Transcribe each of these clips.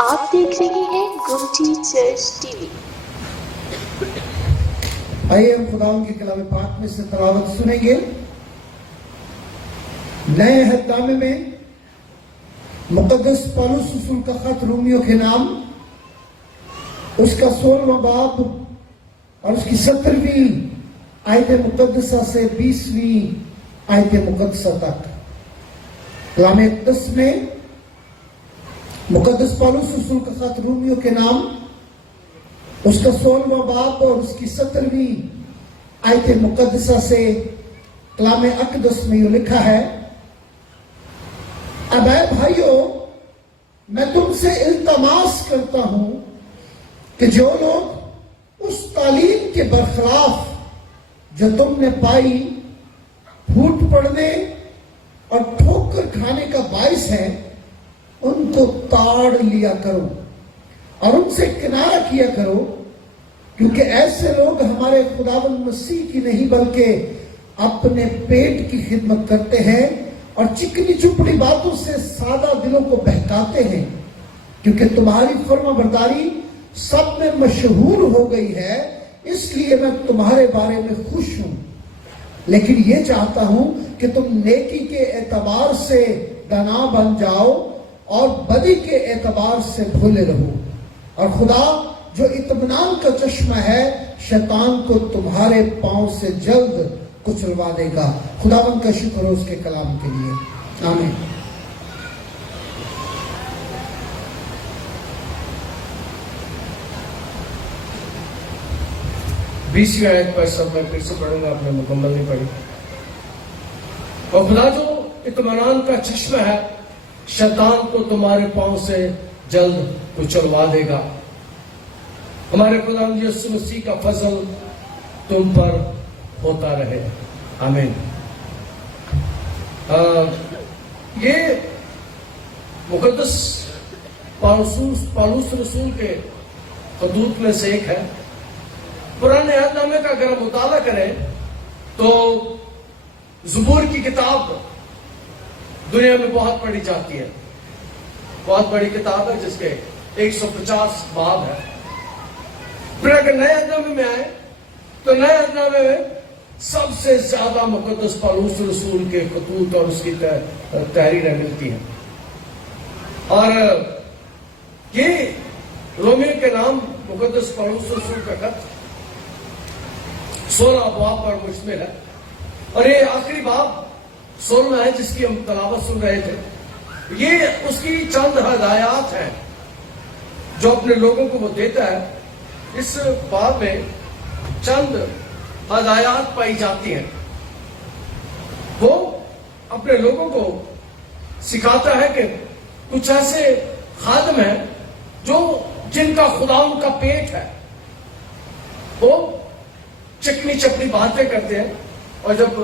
آپ دیکھ رہے ہیں گمٹی چرچ ٹی وی۔ آئیے ہم خداوند کے کلام پاک میں سے تلاوت سنیں گے۔ نئے عہد نامے میں مقدس پولس رسول کا خط رومیوں کے نام، اس کا 16واں باب اور اس کی 17ویں آیت مقدسہ سے 20ویں آیت مقدسہ تک۔ کلام اقدس میں مقدس پولس رسول کا خط رومیوں کے نام، اس کا 16واں باب اور اس کی 17ویں آیت مقدسہ سے کلام اقدس میں یہ لکھا ہے: اب اے بھائیو، میں تم سے التماس کرتا ہوں کہ جو لوگ اس تعلیم کے برخلاف جو تم نے پائی پھوٹ پڑنے اور ٹھوکر کھانے کا باعث ہے، ان کو تاڑ لیا کرو اور ان سے کنارہ کیا کرو، کیونکہ ایسے لوگ ہمارے خداوند مسیح کی نہیں بلکہ اپنے پیٹ کی خدمت کرتے ہیں اور چکنی چپڑی باتوں سے سادہ دلوں کو بہکاتے ہیں، کیونکہ تمہاری فرما برداری سب میں مشہور ہو گئی ہے، اس لیے میں تمہارے بارے میں خوش ہوں۔ لیکن یہ چاہتا ہوں کہ تم نیکی کے اعتبار سے دانا بن جاؤ اور بدی کے اعتبار سے بھولے رہو، اور خدا جو اطمینان کا چشمہ ہے شیطان کو تمہارے پاؤں سے جلد کچلوا دے گا۔ خداوند کا شکر ہو اس کے کلام کے لیے، آمین۔ بیسویں آیت پر سب میں پھر سے پڑھوں گا، آپ نے مکمل نہیں پڑھی۔ اور خدا جو اطمینان کا چشمہ ہے شیطان کو تمہارے پاؤں سے جلد کچلوا دے گا۔ ہمارے خدا یسوع مسیح کا فضل تم پر ہوتا رہے، آمین۔ یہ مقدس پولس رسول کے خطوط میں سے ایک ہے۔ پرانے عہد نامے کا اگر ہم مطالعہ کریں تو زبور کی کتاب دنیا میں بہت پڑھی جاتی ہے، بہت بڑی کتاب ہے جس کے 150 باب ہے۔ پھر اگر نئے عہد نامے میں آئے تو نئے عہد نامے میں سب سے زیادہ مقدس پولس رسول کے خطوط اور اس کی تحریریں ملتی ہیں، اور یہ رومیو کے نام مقدس پولس رسول کا خط 16 ابواب پر مشتمل ہے، اور یہ آخری باب 16 ہے جس کی ہم تلاوت سن رہے تھے۔ یہ اس کی چند ہدایات ہیں جو اپنے لوگوں کو وہ دیتا ہے۔ اس باب میں چند ہدایات پائی جاتی ہیں۔ وہ اپنے لوگوں کو سکھاتا ہے کہ کچھ ایسے خادم ہیں جو جن کا خدا ان کا پیٹ ہے، وہ چکنی چپڑی باتیں کرتے ہیں، اور جب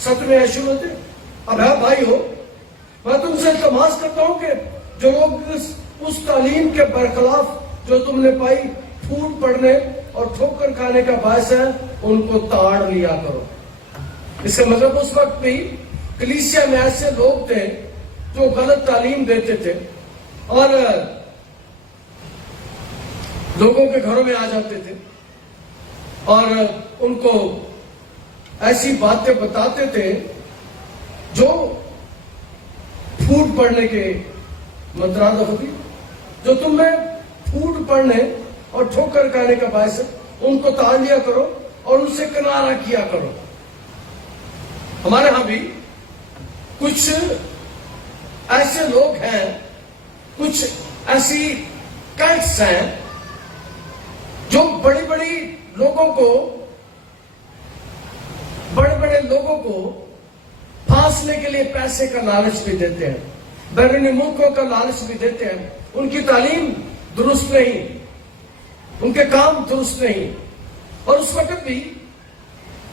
سطر میں شروع ہوتے، اب ہے بھائی ہو، میں تم سے التماس کرتا ہوں کہ جو لوگ اس تعلیم کے برخلاف جو تم نے پائی پھوٹ پڑنے اور ٹھوکر کھانے کا باعث ہے، ان کو تاڑ لیا کرو۔ اس کا مطلب اس وقت بھی کلیسیا میں ایسے لوگ تھے جو غلط تعلیم دیتے تھے اور لوگوں کے گھروں میں آ جاتے تھے اور ان کو ایسی باتیں بتاتے تھے جو پھوٹ پڑنے کے مترادف ہوتی، جو تم میں پھوٹ پڑنے اور ٹھوکر کھانے کا باعث ہے، ان کو تاڑ لیا کرو اور ان سے کنارہ کیا کرو۔ ہمارے ہاں بھی کچھ ایسے لوگ ہیں، کچھ ایسی کلٹس ہیں جو بڑے بڑے لوگوں کو پھانسنے کے لیے پیسے کا لالچ بھی دیتے ہیں، بیرونی ملکوں کا لالچ بھی دیتے ہیں۔ ان کی تعلیم درست نہیں، ان کے کام درست نہیں، اور اس وقت بھی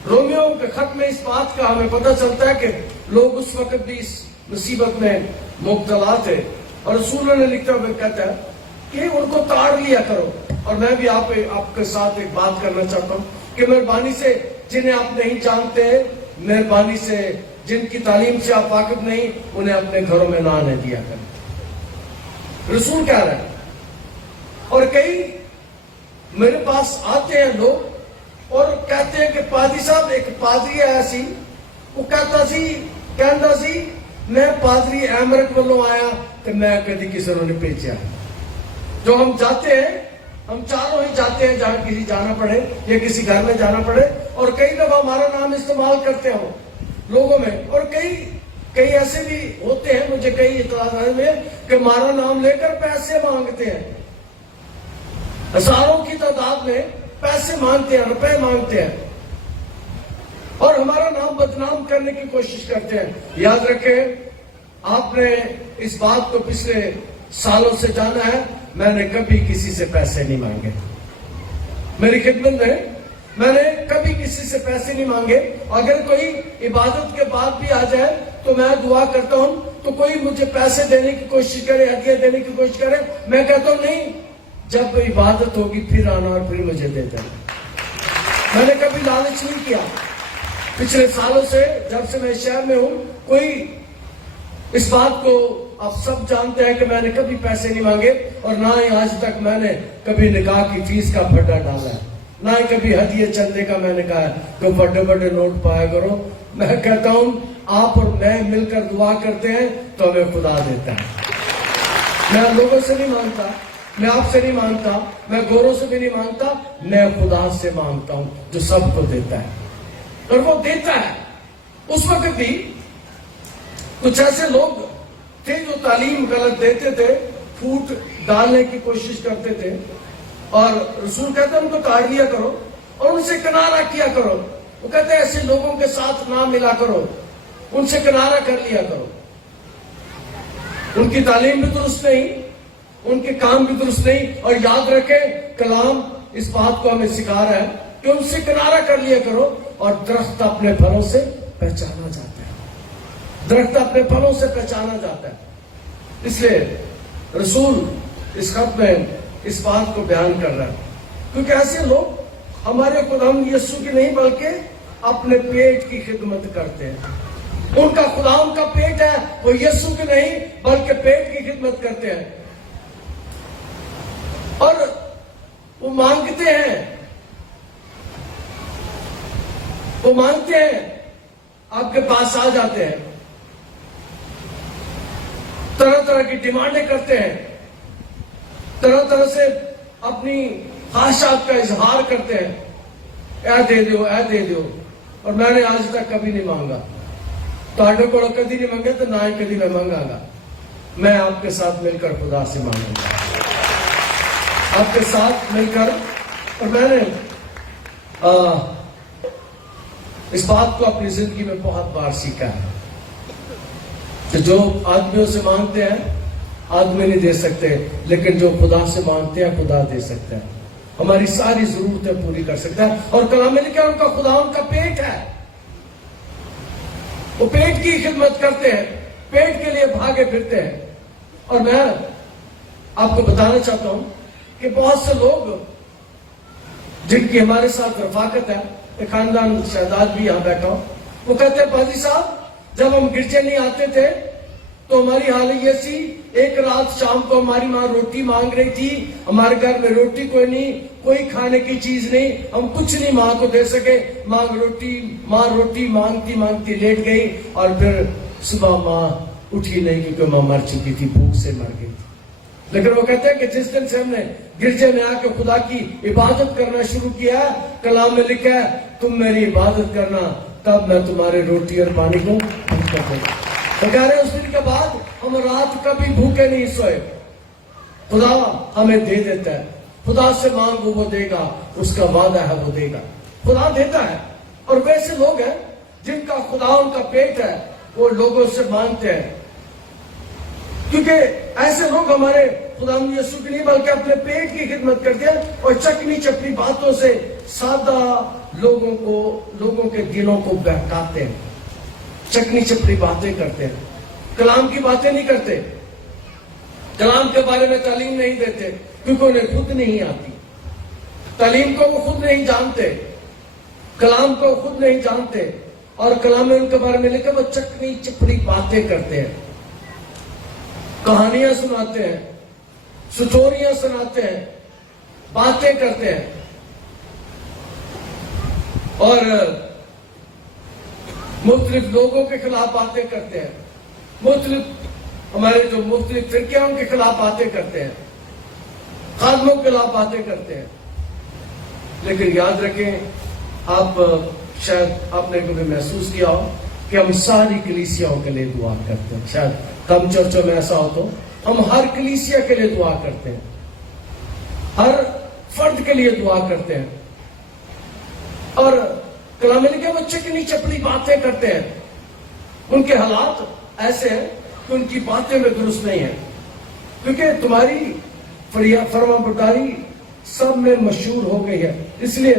رومیو کے خط میں اس بات کا ہمیں پتہ چلتا ہے کہ لوگ اس وقت بھی اس مصیبت میں مبتلا تھے، اور رسول نے لکھتا ہوا کہتا ہے کہ ان کو تاڑ لیا کرو۔ اور میں بھی آپ کے ساتھ ایک بات کرنا چاہتا ہوں کہ مہربانی سے جنہیں آپ نہیں جانتے، مہربانی سے جن کی تعلیم سے آپ واقف نہیں، انہیں اپنے گھروں میں نہ آنے دیا کریں۔ رسول کہہ رہے ہیں اور کئی میرے پاس آتے ہیں لوگ اور کہتے ہیں کہ پادری صاحب ایک پادری ہے ایسی وہ کہتا سی میں پادری ایمرک والوں آیا کہ میں کدی کسی نے بھیجا. جو ہم جاتے ہیں ہم چاروں ہی جاتے ہیں جہاں کسی جانا پڑے یا کسی گھر میں جانا پڑے اور کئی دفعہ ہمارا نام استعمال کرتے ہوں لوگوں میں اور کئی ایسے بھی ہوتے ہیں مجھے کئی اطلاعات آئے ہوئے کہ ہمارا نام لے کر پیسے مانگتے ہیں ہزاروں کی تعداد میں پیسے مانگتے ہیں روپے مانگتے ہیں اور ہمارا نام بدنام کرنے کی کوشش کرتے ہیں. یاد رکھیں آپ نے اس بات کو پچھلے سالوں سے جانا ہے میں نے کبھی کسی سے پیسے نہیں مانگے میری خدمت میں میں نے کبھی کسی سے پیسے نہیں مانگے. اگر کوئی عبادت کے بعد بھی آ جائے تو میں دعا کرتا ہوں تو کوئی مجھے پیسے دینے کی کوشش کرے ہدیہ دینے کی کوشش کرے میں کہتا ہوں نہیں جب عبادت ہوگی پھر آنا اور پھر مجھے دے دینا. میں نے کبھی لالچ نہیں کیا پچھلے سالوں سے جب سے میں شہر میں ہوں. کوئی اس بات کو آپ سب جانتے ہیں کہ میں نے کبھی پیسے نہیں مانگے اور نہ ہی آج تک میں نے کبھی نکاح کی فیس کا پھڈا ڈالا ہے نہ ہی کبھی ہدیے چندے کا میں نے کہا کہ بڑے بڑے نوٹ پایا کرو. میں کہتا ہوں آپ اور میں مل کر دعا کرتے ہیں تو ہمیں خدا دیتا ہے. میں لوگوں سے نہیں مانگتا میں آپ سے نہیں مانگتا میں گوروں سے بھی نہیں مانگتا میں خدا سے مانگتا ہوں جو سب کو دیتا ہے اور وہ دیتا ہے. اس وقت بھی کچھ ایسے لوگ تھے جو تعلیم غلط دیتے تھے پھوٹ ڈالنے کی کوشش کرتے تھے اور رسول کہتے ہیں ان کو کاٹ لیا کرو اور ان سے کنارہ کیا کرو. وہ کہتے ہیں ایسے لوگوں کے ساتھ نہ ملا کرو ان سے کنارہ کر لیا کرو. ان کی تعلیم بھی درست نہیں ان کے کام بھی درست نہیں. اور یاد رکھیں کلام اس بات کو ہمیں سکھا رہا ہے کہ ان سے کنارہ کر لیا کرو. اور درخت اپنے پھلوں سے پہچانا جاتا ہے درخت اپنے پھلوں سے پہچانا جاتا ہے. اس لیے رسول اس خط میں اس بات کو بیان کر رہا ہے کیونکہ ایسے لوگ ہمارے خداوند یسوع کی نہیں بلکہ اپنے پیٹ کی خدمت کرتے ہیں. ان کا خداوند کا پیٹ ہے وہ یسوع کی نہیں بلکہ پیٹ کی خدمت کرتے ہیں اور وہ مانگتے ہیں آپ کے پاس آ جاتے ہیں طرح طرح کی ڈیمانڈیں کرتے ہیں طرح طرح سے اپنی خواہشات کا اظہار کرتے ہیں اے دے دیو اور میں نے آج تک کبھی نہیں مانگا تواڈے کول کدی نہیں مانگا تو نہ ہی کدی میں مانگا گا. میں آپ کے ساتھ مل کر خدا سے مانگوں گا آپ کے ساتھ مل کر. اور میں نے اس بات کو اپنی زندگی میں بہت بار سیکھا ہے کہ جو آدمیوں سے مانگتے ہیں آدمی نہیں دے سکتے لیکن جو خدا سے مانگتے ہیں خدا دے سکتا ہے ہماری ساری ضرورتیں پوری کر سکتا ہے. اور کلام میں لکھا ہے ان کا خدا ان کا پیٹ ہے وہ پیٹ کی خدمت کرتے ہیں پیٹ کے لیے بھاگے پھرتے ہیں. اور میں آپ کو بتانا چاہتا ہوں کہ بہت سے لوگ جن کی ہمارے ساتھ رفاقت ہے ایک خاندان شہزاد بھی یہاں بیٹھا ہوں وہ کہتے ہیں پادری صاحب جب ہم گرجے نہیں آتے تھے تو ہماری حالت یہ سی ایک رات شام کو ہماری ماں روٹی مانگ رہی تھی ہمارے گھر میں روٹی کوئی نہیں کوئی کھانے کی چیز نہیں ہم کچھ نہیں ماں کو دے سکے ماں روٹی مانگتی لیٹ گئی اور پھر صبح ماں اٹھی نہیں کیونکہ ماں مر چکی تھی بھوک سے مر گئی تھی. لیکن وہ کہتے ہیں کہ جس دن سے ہم نے گرجے میں آ کے خدا کی عبادت کرنا شروع کیا کلام میں لکھا ہے تم میری عبادت کرنا تب میں تمہارے روٹی اور پانی کو کر دوں. تو کہہ رہے ہیں اس دن کے بعد ہم رات کبھی بھوکے نہیں سوئے. خدا ہمیں دے دیتا ہے خدا سے مانگو وہ دے گا اس کا وعدہ ہے وہ دے گا خدا دیتا ہے. اور ویسے لوگ ہیں جن کا خدا ان کا پیٹ ہے وہ لوگوں سے مانگتے ہیں کیونکہ ایسے لوگ ہمارے خدا یسوع کی نہیں بلکہ اپنے پیٹ کی خدمت کرتے ہیں اور چکنی چپڑی باتوں سے سادہ لوگوں کے دلوں کو بہکاتے ہیں چکنی چپڑی باتیں کرتے ہیں کلام کی باتیں نہیں کرتے کلام کے بارے میں تعلیم نہیں دیتے کیونکہ انہیں خود نہیں آتی تعلیم کو وہ خود نہیں جانتے کلام کو خود نہیں جانتے اور کلام میں ان کے بارے میں لکھا وہ چکنی چپڑی باتیں کرتے ہیں کہانیاں سناتے ہیں سٹوریاں سناتے ہیں باتیں کرتے ہیں اور مختلف لوگوں کے خلاف باتیں کرتے ہیں، مختلف ہمارے جو مختلف فرقے ہیں ان کے خلاف باتیں کرتے ہیں، خادموں کے خلاف باتیں کرتے ہیں. لیکن یاد رکھیں، آپ شاید آپ نے کبھی محسوس کیا ہو کہ ہم ساری کلیسیاؤں کے لیے دعا کرتے ہیں. شاید کم چرچوں میں ایسا ہو تو ہم ہر کلیسیا کے لیے دعا کرتے ہیں، ہر فرد کے لیے دعا کرتے ہیں. اور کلام میں لکھا ہے وہ چکنی چپڑی باتیں کرتے ہیں. ان کے حالات ایسے ہیں کہ ان کی باتیں میں درست نہیں ہیں، کیونکہ تمہاری فرما برداری سب میں مشہور ہو گئی ہے. اس لیے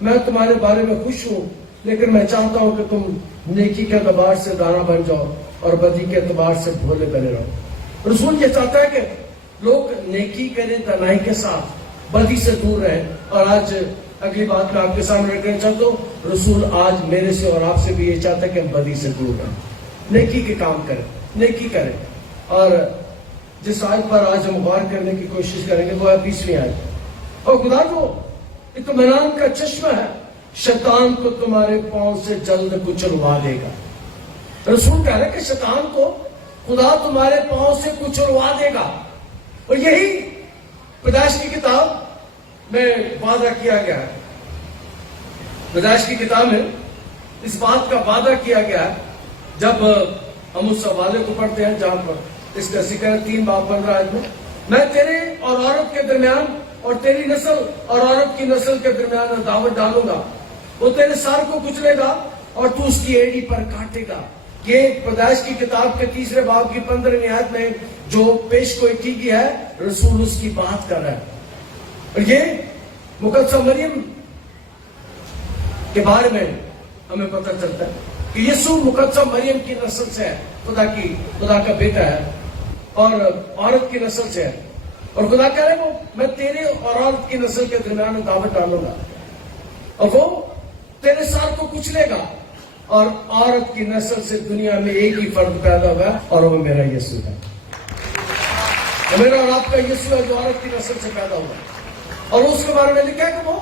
میں تمہارے بارے میں خوش ہوں، لیکن میں چاہتا ہوں کہ تم نیکی کے اعتبار سے دانا بن جاؤ اور بدی کے اعتبار سے بھولے بنے رہو. رسول یہ چاہتا ہے کہ لوگ نیکی کریں دانائی کے ساتھ، بدی سے دور رہیں. اور آج اگلی بات میں آپ کے سامنے رکھنا چاہتا ہوں، رسول آج میرے سے اور آپ سے بھی یہ چاہتا ہے کہ ہم بدی سے دور رہیں، نیکی کے کام کریں، نیکی کریں. اور جس آیت پر آج ہم غور کرنے کی کوشش کریں گے وہ ہے 20ویں آیت. اور خدا کو اطمینان کا چشمہ ہے، شیطان کو تمہارے پاؤں سے جلد کچلوا دے گا. رسول کہہ رہے کہ شیطان کو خدا تمہارے پاؤں سے کچلوا دے گا. اور یہی پیدائش کی کتاب میں وعدہ کیا گیا ہے. پیدائش کی کتاب میں اس بات کا وعدہ کیا گیا ہے جب ہم اس حوالے کو پڑھتے ہیں جہاں پر اس کا ذکر 3 باب 15 آیت میں تیرے اور عورت کے درمیان اور تیری نسل اور عورت کی نسل کے درمیان عداوت ڈالوں گا، وہ تیرے سار کو کچلے گا اور تو اس کی ایڑی پر کاٹے گا. یہ پیدائش کی کتاب کے 3 باب کی 15ویں آیت میں جو پیش گوئی کی گئی ہے، رسول اس کی بات کر رہا ہے. اور یہ مقدسہ مریم کے بارے میں ہمیں پتہ چلتا ہے کہ یسوع مقدسہ مریم کی نسل سے ہے، خدا کا بیٹا ہے اور عورت کی نسل سے ہے. اور خدا کہہ رہے وہ میں تیرے اور عورت کی نسل کے درمیان عداوت ڈالوں گا اور وہ تیرے سار کو کچلے گا، اور عورت کی نسل سے دنیا میں ایک ہی فرد پیدا ہوگا اور وہ میرا یسوع ہے. میرا اور آپ کا یسوع ہے جو عورت کی نسل سے پیدا ہوگا. اور اس کے بارے میں لکھا ہے کہ وہ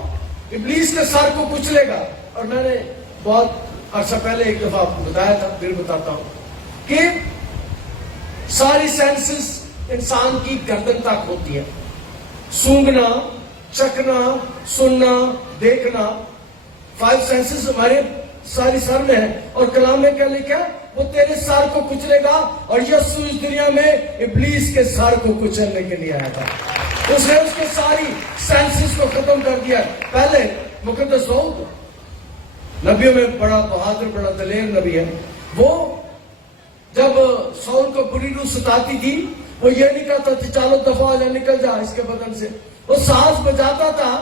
ابلیس کے سار کو کچلے گا. اور میں نے بہت عرصہ پہلے ایک دفعہ آپ کو بتایا تھا، پھر بتاتا ہوں کہ ساری سینسز انسان کی گردن تک ہوتی ہے. سونگنا، چکھنا، سننا، دیکھنا، 5 سینسز ہمارے ساری سر میں ہے. اور کلام میں کیا لکھا ہے؟ وہ تیرے سر کو کچلے گا. اور یسوع اس دنیا میں ابلیس کے سر کو کچلنے کے لیے آیا تھا. اس نے اس کے ساری سینسز کو ختم کر دیا. پہلے مقدس داؤد نبیوں میں بڑا بہادر، بڑا دلیر نبی ہے. وہ جب سول کو بری روح ستاتی تھی، وہ یہ نہیں کہتا تھا چالو دفعہ ہو جا، نکل جا اس کے بدن سے. وہ سانس بجاتا تھا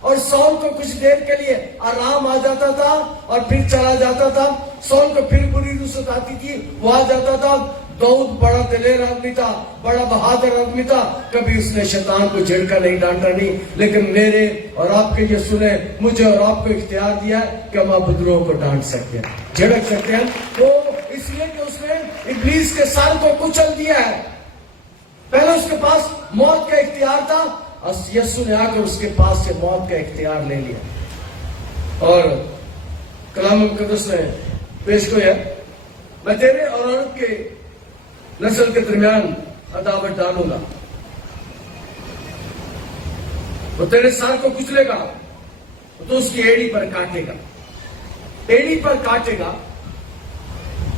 اور سول کو کچھ دیر کے لیے آرام آ جاتا تھا اور پھر چلا جاتا تھا. سول کو پھر بری روح ستاتی تھی، وہ آ جاتا تھا. داؤد بڑا دلیر آدمی تھا، بڑا بہادر آدمی تھا. کبھی اس نے شیطان کو جھڑکا نہیں، ڈانٹا نہیں. لیکن میرے اور آپ کے یسوع نے مجھے اور آپ کو اختیار دیا ہے کہ ہم بدروہوں کو ڈانٹ سکتے ہیں، جھڑک سکتے ہیں. وہ اس لیے کہ اس نے ابلیس کے سر کو کچل دیا ہے. پہلے اس کے پاس موت کا اختیار تھا، یسوع نے آ کر اس کے پاس سے موت کا اختیار لے لیا. اور کلام مقدس نے پیش کیا ہے میں تیرے اور عورت کے نسل کے درمیان عداوت ڈالوں گا، وہ تیرے سار کو کچلے گا تو اس کی ایڑی پر کاٹے گا. ایڑی پر کاٹے گا.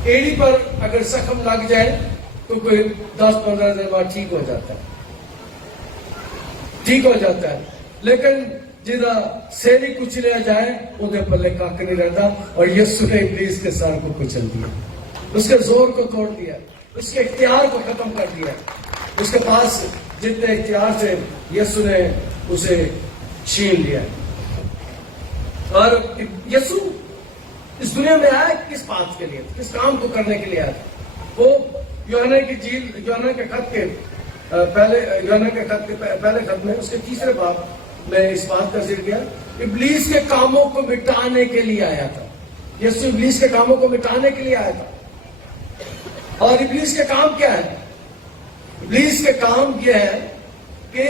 ایڑی پر اگر زخم لگ جائے تو کوئی 10-15 دن بعد ٹھیک ہو جاتا ہے، ٹھیک ہو جاتا ہے. لیکن جدہ سیری کچلیا جائے ادھر پلے کاک نہیں رہتا. اور یسوع نے ابلیس کے سر کو کچل دیا، اس کے زور کو توڑ دیا، اس کے اختیار کو ختم کر دیا. اس کے پاس جتنے اختیار سے یسوع نے اسے چھین لیا. اور یسوع اس دنیا میں آیا کس بات کے لیے، کس کام کو کرنے کے لیے آیا؟ وہ یوحنا کی جیل، یوحنا کے خط کے پہلے خط میں اس کے 3 باب میں اس بات کا ذکر کیا، ابلیس کے کاموں کو مٹانے کے لیے آیا تھا. یسوع ابلیس کے کاموں کو مٹانے کے لیے آیا تھا. اور ابلیس کے کام کیا ہے؟ ابلیس کے کام یہ ہے کہ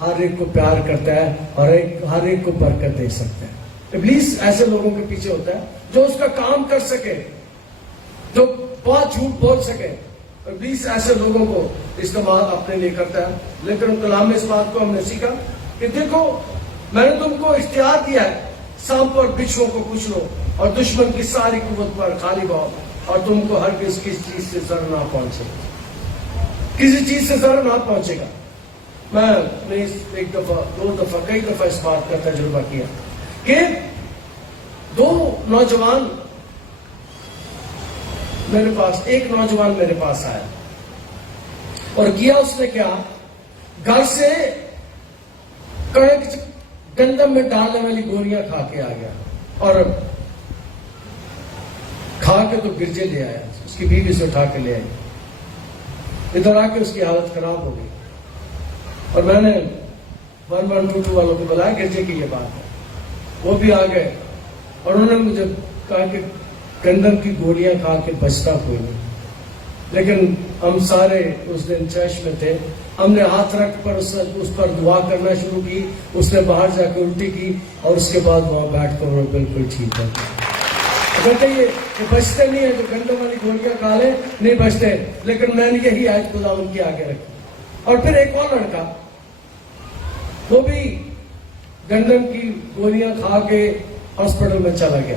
ہر ایک کو پیار کرتا ہے اور ہر ایک کو برکت دے سکتا ہے. ابلیس ایسے لوگوں کے پیچھے ہوتا ہے جو اس کا کام کر سکے, جو بہت جھوٹ بول سکے. ابلیس ایسے لوگوں کو استعمال اپنے لیے کرتا ہے. لیکن کلام میں اس بات کو ہم نے سیکھا کہ دیکھو میں نے تم کو اختیار دیا ہے, سانپ اور بچھوؤں کو کچھ لو اور دشمن کی ساری قوت پر غالب آؤ, اور تم کو ہر کسی چیز سے ضرر نہ پہنچے, کسی چیز سے ضرر نہ پہنچے گا. میں نے ایک دفعہ, 2 دفعہ, کئی دفعہ اس بات کا تجربہ کیا کہ 2 نوجوان میرے پاس, ایک نوجوان میرے پاس آیا اور کیا اس نے کیا, گھر سے کڑک گندم میں ڈالنے والی گولیاں کھا کے آ گیا, اور کھا کے تو گرجے لے آیا, اس کی بیوی سے اٹھا کے لے آئی. ادھر آ کے اس کی حالت خراب ہو گئی, اور میں نے 1122 والوں کو بلایا, گرجے کی یہ بات ہے. وہ بھی آ گئے اور انہوں نے مجھے کہا کہ گندم کی گولیاں کھا کے بچتا کوئی نہیں. لیکن ہم سارے اس دن چرچ میں تھے, ہم نے ہاتھ رکھ کر اس پر دعا کرنا شروع کی. اس نے باہر جا کے الٹی کی اور اس کے بعد وہاں بیٹھ کر وہ بالکل ٹھیک ہے. کہتے یہ بچتے نہیں ہیں, جو گندم والی گولیاں کھا لے نہیں بچتے. لیکن میں نے یہی آیت خدا ان کے آگے رکھی. اور پھر ایک اور لڑکا, وہ بھی گندم کی گولیاں کھا کے ہاسپٹل میں چلا گیا.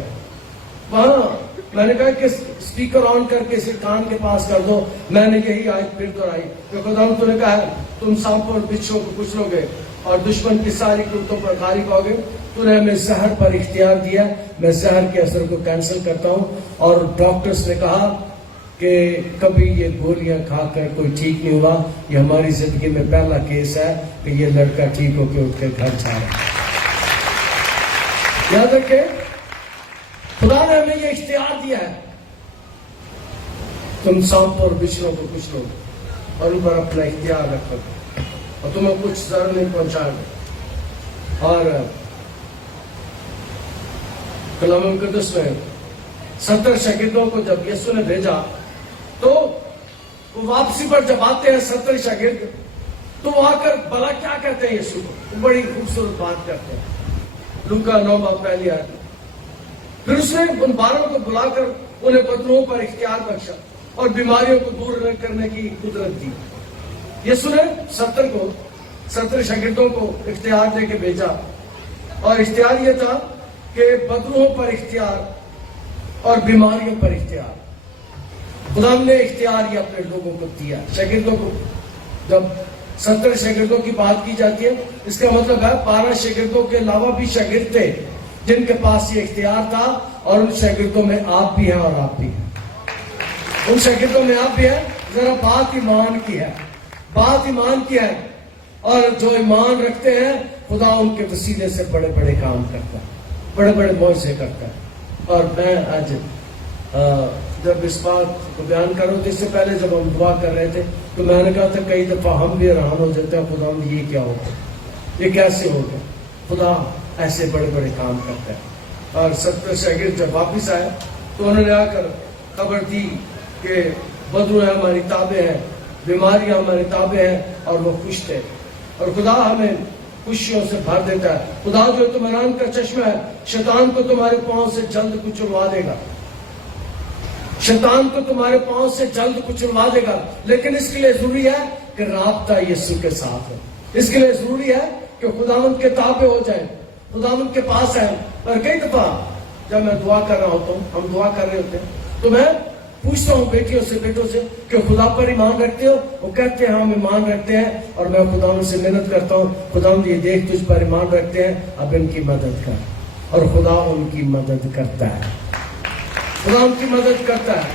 وہاں میں نے کہا کہ اسپیکر آن کر کے اسے کان کے پاس کر دو. میں نے یہی آیت پھر دہرائی کہ خدا تو نے کہا تم سانپوں اور بچھوؤں کو کچھ لو گے اور دشمن کی ساری قوتوں پر غالب آؤ گے. تو نے ہمیں زہر پر اختیار دیا, میں زہر کے اثر کو کینسل کرتا ہوں. اور ڈاکٹرز نے کہا کہ کبھی یہ گولیاں کھا کر کوئی ٹھیک نہیں ہوا. یہ ہماری زندگی میں پہلا کیس ہے کہ یہ لڑکا ٹھیک ہو کے اٹھ کے گھر جا رہا ہے. یاد رکھیں, خدا نے ہمیں یہ اختیار دیا ہے, تم سانپ اور بچھڑوں کو کچھ لو اور ان پر اپنا اختیار رکھو اور تمہیں کچھ ضرر نہیں پہنچائے. اور کلام مقدس میں 70 شاگردوں کو جب یسوع نے بھیجا تو وہ واپسی پر جب آتے ہیں 70 شاگرد, تو وہ آ کر بھلا کیا کہتے ہیں یسوع کو, وہ بڑی خوبصورت بات کرتے ہیں. لوکا 9 باب پہلی آیت. پھر اس نے ان 12 کو بلا کر انہیں بدبوؤں پر اختیار بخشا اور بیماریوں کو دور کرنے کی قدرت دی. یسوع نے 70 شاگردوں کو اختیار دے کے بھیجا, اور اختیار یہ تھا کہ بدبوؤں پر اختیار اور بیماریوں پر اختیار. خدا نے اختیار یہ اپنے لوگوں کو دیا, شاگردوں کو. جب 70 شاگردوں کی بات کی جاتی ہے, اس کا مطلب ہے 12 شاگردوں کے علاوہ بھی شاگرد تھے جن کے پاس یہ اختیار تھا, اور ان شاگردوں میں آپ بھی ہیں اور آپ بھی ہیں. ان شاگردوں میں آپ بھی ہیں. ذرا بات ایمان کی ہے, بات ایمان کی ہے, اور جو ایمان رکھتے ہیں خدا ان کے وسیلے سے بڑے بڑے کام کرتا ہے, بڑے بڑے معجزے کرتا ہے. اور میں آج جب اس بات کو بیان کر رہا ہوں, تو اس سے پہلے جب ہم دعا کر رہے تھے تو میں نے کہا تھا کئی دفعہ ہم بھی حیران ہو جاتے ہیں, خدا یہ کیا ہوگا, یہ کیسے ہوگا. خدا ایسے بڑے بڑے کام کرتا ہے. اور 70 شاگرد جب واپس آئے تو انہوں نے آ کر خبر دی کہ بدرویں ہماری تابع ہیں, بیماریاں ہماری تابع ہیں, اور وہ خوش تھے. اور خدا ہمیں خوشیوں سے بھر دیتا ہے. خدا جو اطمینان کا چشمہ ہے, شیطان کو تمہارے پاؤں سے جلد کچلوا دے گا, شیطان کو تمہارے پاؤں سے جلد کچلوا دے گا. لیکن اس کے لیے ضروری ہے کہ رابطہ یسوع کے ساتھ ہو. اس کے لیے ضروری ہے کہ خداوند کے تابع ہو جائے, خداوند کے پاس آئے. اور کئی دفعہ جب میں دعا کر رہا ہوتا ہوں, ہم دعا کر رہے ہوتے ہیں, تو میں پوچھتا ہوں بیٹیوں سے, بیٹوں سے کہ خدا پر ایمان رکھتے ہو؟ وہ کہتے ہیں ہم ایمان رکھتے ہیں. اور میں خداوند سے محنت کرتا ہوں, خداوند یہ دیکھ تجھ پر ایمان رکھتے ہیں, اب ان کی مدد کر. اور خدا ان کی مدد کرتا ہے, خدا ان کی مدد کرتا ہے.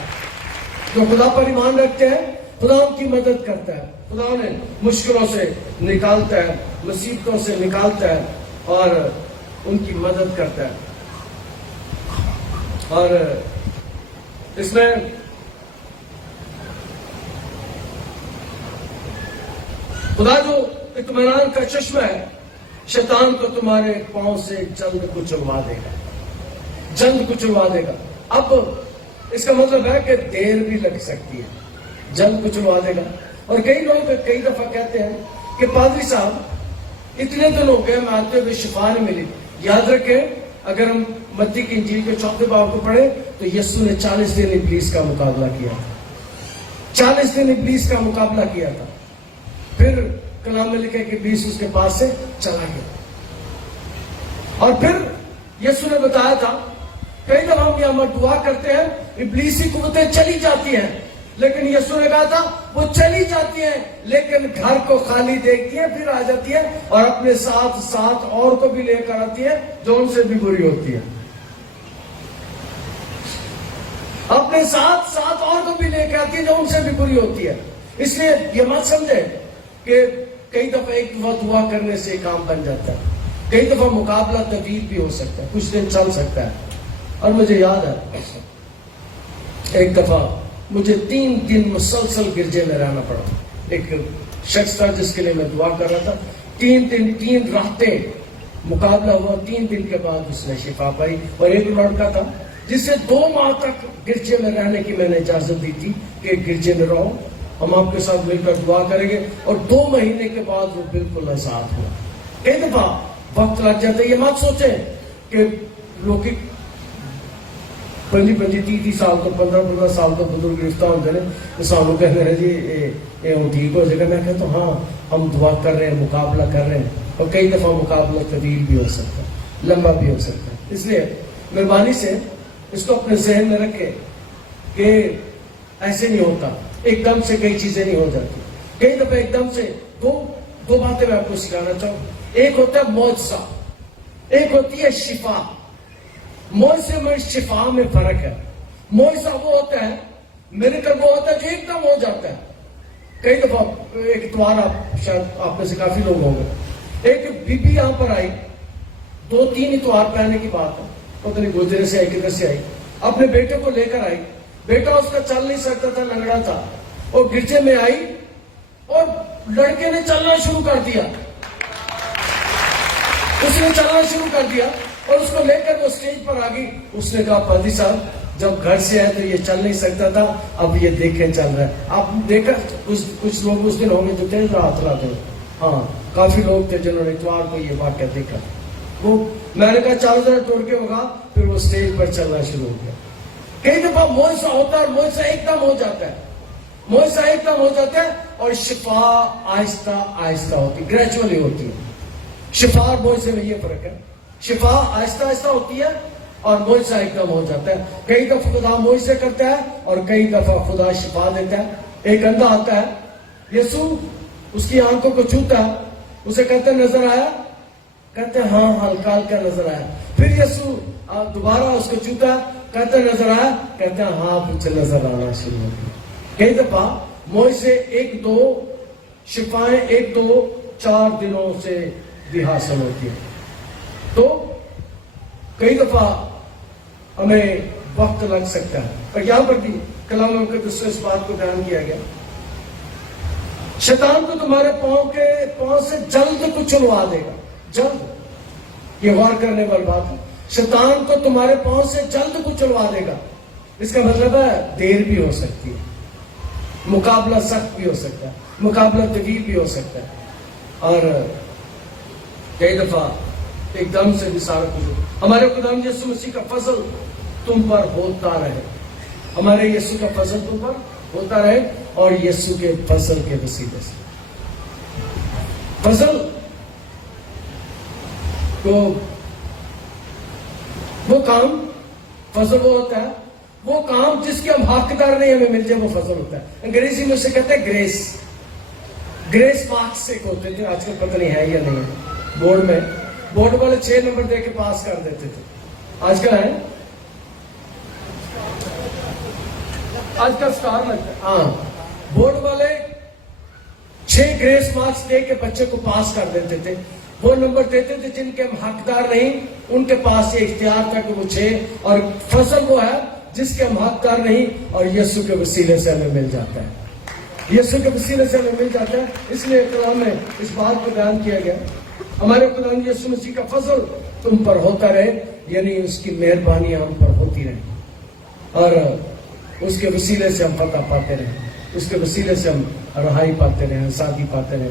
جو خدا پر ایمان رکھتے ہیں خدا ان کی مدد کرتا ہے. خدا انہیں مشکلوں سے نکالتا ہے, مصیبتوں سے نکالتا ہے, اور ان کی مدد کرتا ہے. اور اس میں خدا جو اطمینان کا چشمہ ہے, شیطان کو تمہارے پاؤں سے جلد کچلوا دے گا, جلد کچلوا دے گا. اب اس کا مطلب ہے کہ دیر بھی لگ سکتی ہے, جلد کچلوا دے گا. اور کئی لوگ کئی دفعہ کہتے ہیں کہ پادری صاحب اتنے دن ہو گئے میں آتے ہوئے شفا نہیں ملی. یاد رکھیں اگر ہم متی کی انجیل کے 4 باب کو پڑھیں تو یسوع نے 40 دن ابلیس کا مقابلہ کیا تھا. 40 دن ابلیس کا مقابلہ کیا تھا. پھر کلام میں لکھا کہ ابلیس اس کے پاس سے چلا گیا. اور پھر یسوع نے بتایا تھا کئی دفعہ ہم یہاں دعا کرتے ہیں ابلیسی قوتیں چلی جاتی ہیں, لیکن یسوع نے کہا تھا وہ چلی جاتی ہیں لیکن گھر کو خالی دیکھتی ہیں, پھر آ جاتی ہیں اور اپنے ساتھ ساتھ اور کو بھی لے کر آتی ہے جو ان سے بھی بری ہوتی ہے. اپنے ساتھ ساتھ اور کو بھی لے کے آتی ہے جو ان سے بھی بری ہوتی ہے. اس لیے یہ مت سمجھے کہ کئی دفعہ ایک دفعہ دعا کرنے سے کام بن جاتا ہے. کئی دفعہ مقابلہ طویل بھی ہو سکتا ہے, کچھ دن چل سکتا ہے. اور مجھے یاد ہے ایک دفعہ مجھے 3 دن مسلسل گرجے میں رہنا پڑا. ایک شخص تھا جس کے لیے میں دعا کر رہا تھا. 3 دن 3 راتیں مقابلہ ہوا. 3 دن کے بعد اس نے شفا پائی. اور ایک لڑکا تھا جسے 2 ماہ تک گرجے میں رہنے کی میں نے اجازت دی تھی کہ گرجے میں رہو, ہم آپ کے ساتھ مل کر دعا کریں گے. اور 2 مہینے کے بعد وہ بالکل آزاد ہوا. کئی دفعہ وقت لگ جاتا ہے. یہ مت سوچیں کہ لوگ 25-30 سال تو 15 سال تو بزرگ گرفتار ہوتے ہیں, سانو کہنے ہیں جی یہ ٹھیک ہو جائے گا. میں کہتا ہوں ہاں ہم دعا کر رہے ہیں, مقابلہ کر رہے ہیں. اور کئی دفعہ مقابلہ طویل بھی ہو سکتا ہے, لمبا بھی ہو سکتا ہے. اس لیے مہربانی سے اس کو اپنے ذہن میں رکھے کہ ایسے نہیں ہوتا ایک دم سے کئی چیزیں نہیں ہو جاتی. کئی دفعہ ایک دم سے دو باتیں میں آپ کو سکھانا چاہوں. ایک ہوتا ہے معجزہ, ایک ہوتی ہے شفا. معجزے میں شفا میں فرق ہے. معجزہ وہ ہوتا ہے, میریکل وہ ہوتا ہے جو ایک دم ہو جاتا ہے. کئی دفعہ ایک اتوار شاید آپ میں سے کافی لوگ ہوں گے, ایک بی بی یہاں پر آئی, 2-3 اتوار پہنے کی بات ہے, پتہ نہیں گوجرے سے آئی کدھر سے آئی, اپنے بیٹے کو لے کر آئی. بیٹا اس کا چل نہیں سکتا تھا, لنگڑا تھا. اور گرجے میں آئی اور لڑکے نے چلنا شروع کر دیا. اس نے چلنا شروع کر دیا اور اس کو لے کر وہ اسٹیج پر آ گئی. اس نے کہا پادری صاحب جب گھر سے آئے تو یہ چل نہیں سکتا تھا, اب یہ دیکھیں چل رہا ہے. آپ دیکھا کچھ لوگ اس دن ہوں گے جو تیز ہاتھ لاتے ہیں. ہاں کافی لوگ تھے جنہوں نے اتوار کو یہ واقعہ دیکھا. وہ میں نے کہا چاروں طرف توڑ کے ہوگا, پھر وہ اسٹیج پر چلنا شروع ہو گیا. کئی دفعہ معجزہ ہوتا ہے اور معجزہ ایک دم ہو جاتا ہے. معجزہ ایک دم ہو جاتا ہے اور شفا آہستہ آہستہ ہوتی ہے, گریجولی ہوتی ہے. شفا اور معجزے میں یہ فرق ہے. شفا آہستہ آہستہ ہوتی ہے اور معجزہ ایک دم ہو جاتا ہے. کئی دفعہ خدا معجزے کرتا ہے اور کئی دفعہ خدا شفا دیتا ہے. ایک اندھا آتا ہے, یسوع اس کی آنکھوں کو چھوتا ہے, اسے کہتے ہیں نظر آیا, کہتے ہیں ہاں ہلکا ہلکا نظر آیا. پھر یسوع دوبارہ اس کو چھوتا ہے, کہتے ہیں نظر آیا, کہتے ہیں ہاں کچھ نظر آنا شروع ہو گیا. کئی دفعہ معجزے 1-2 شفائیں 1-2-4 دنوں سے بھی حاصل ہوتی ہے. تو کئی دفعہ ہمیں وقت لگ سکتا ہے. اور یہاں پر بھی کلام مقدس سے اس بات کو بیان کیا گیا, شیطان کو تمہارے پاؤں سے جلد کچلوا دے گا. جلد, یہ غور کرنے والی بات ہے. شیطان کو تمہارے پاؤں سے جلد کچلوا دے گا. اس کا مطلب ہے دیر بھی ہو سکتی ہے, مقابلہ سخت بھی ہو سکتا ہے, مقابلہ طویل بھی ہو سکتا ہے. اور کئی دفعہ ایک دم سے بھی سارا کچھ. ہمارے خدا یسوع مسیح کا فضل تم پر ہوتا رہے. ہمارے یسوع کا فضل تم پر ہوتا رہے اور یسوع کے فضل کے وسیلے سے فضل کو وہ کام, فضل وہ ہوتا ہے وہ کام جس کے ہم حقدار نہیں ہمیں مل جائے, وہ فضل ہوتا ہے. انگریزی میں اسے کہتے ہیں گریس. گریس مارکس سے ہوتے تھے, آج کل پتہ نہیں ہے یا نہیں ہے. بورڈ میں بورڈ والے 6 نمبر دے کے پاس کر دیتے تھے. آج کل ہے, آج کل سٹار لگتا ہے. ہاں بورڈ والے 6 گریس مارکس دے کے بچے کو پاس کر دیتے تھے. وہ نمبر دیتے تھے جن کے ہم حقدار نہیں, ان کے پاس یہ اختیار تھا کہ وہ 6. اور فضل وہ ہے جس کے ہم حقدار نہیں اور یسوع کے وسیلے سے ہمیں مل جاتا ہے. یسوع کے وسیلے سے ہمیں مل جاتا ہے. اس لیے کلام میں اس بات کو بیان کیا گیا, ہمارے خدا یسوع مسیح کا فضل تم پر ہوتا رہے, یعنی اس کی مہربانی ہم پر ہوتی رہے اور اس کے وسیلے سے ہم فتح پاتے رہے, اس کے وسیلے سے ہم رہائی پاتے رہے, آزادی پاتے رہے,